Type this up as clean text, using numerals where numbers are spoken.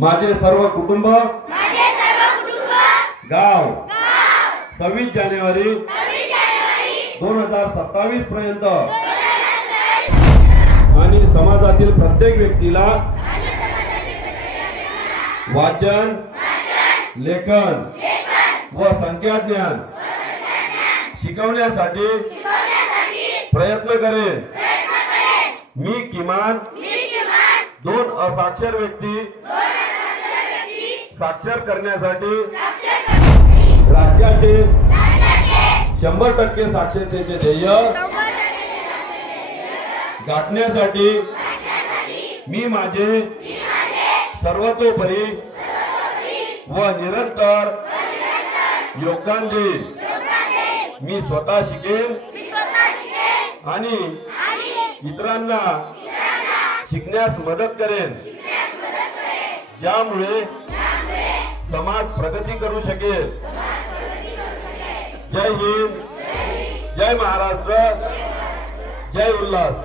माझे सर्व कुटुंब गाव 26 जानेवारी 2027 पर्यंत आणि समाजातील प्रत्येक व्यक्तीला वाचन, लेखन व संख्या ज्ञान शिकवण्यासाठी प्रयत्न करेन। मी किमान 2 असाक्षर व्यक्ती साक्षर करण्यासाठी राज्याचे 100% साक्षरतेचे ध्येय गाठण्यासाठी मी माझे सर्वतोपरी व निरंतर योगदान देईन। मी स्वतः शिकेन आणि इतरांना शिकण्यास मदत करेन, ज्यामुळे समाज प्रगती करू शकेल। जय हिंद, जय महाराष्ट्र, जय उल्हास।